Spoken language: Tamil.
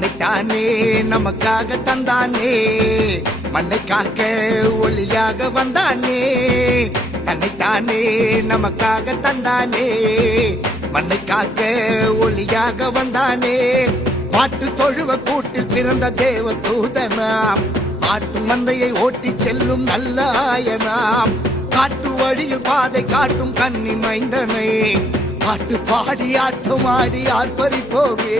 தன்னைத்தானே நமக்காக தந்தானே, மண்ணை காக்க ஒளியாக வந்தானே. தன்னைத்தானே நமக்காக தந்தானே, மண்ணை காக்க ஒளியாக வந்தானே. பாட்டு தொழுவ கூட்டில் பிறந்த தேவ தூதனாம், காட்டு மந்தையை ஓட்டி செல்லும் நல்ல ஆயனாம். காட்டு வழியில் பாதை காட்டும் கன்னி மைந்தனை, பாட்டு பாடி ஆட்டம் ஆடி ஆர்ப்பரிப்போவே.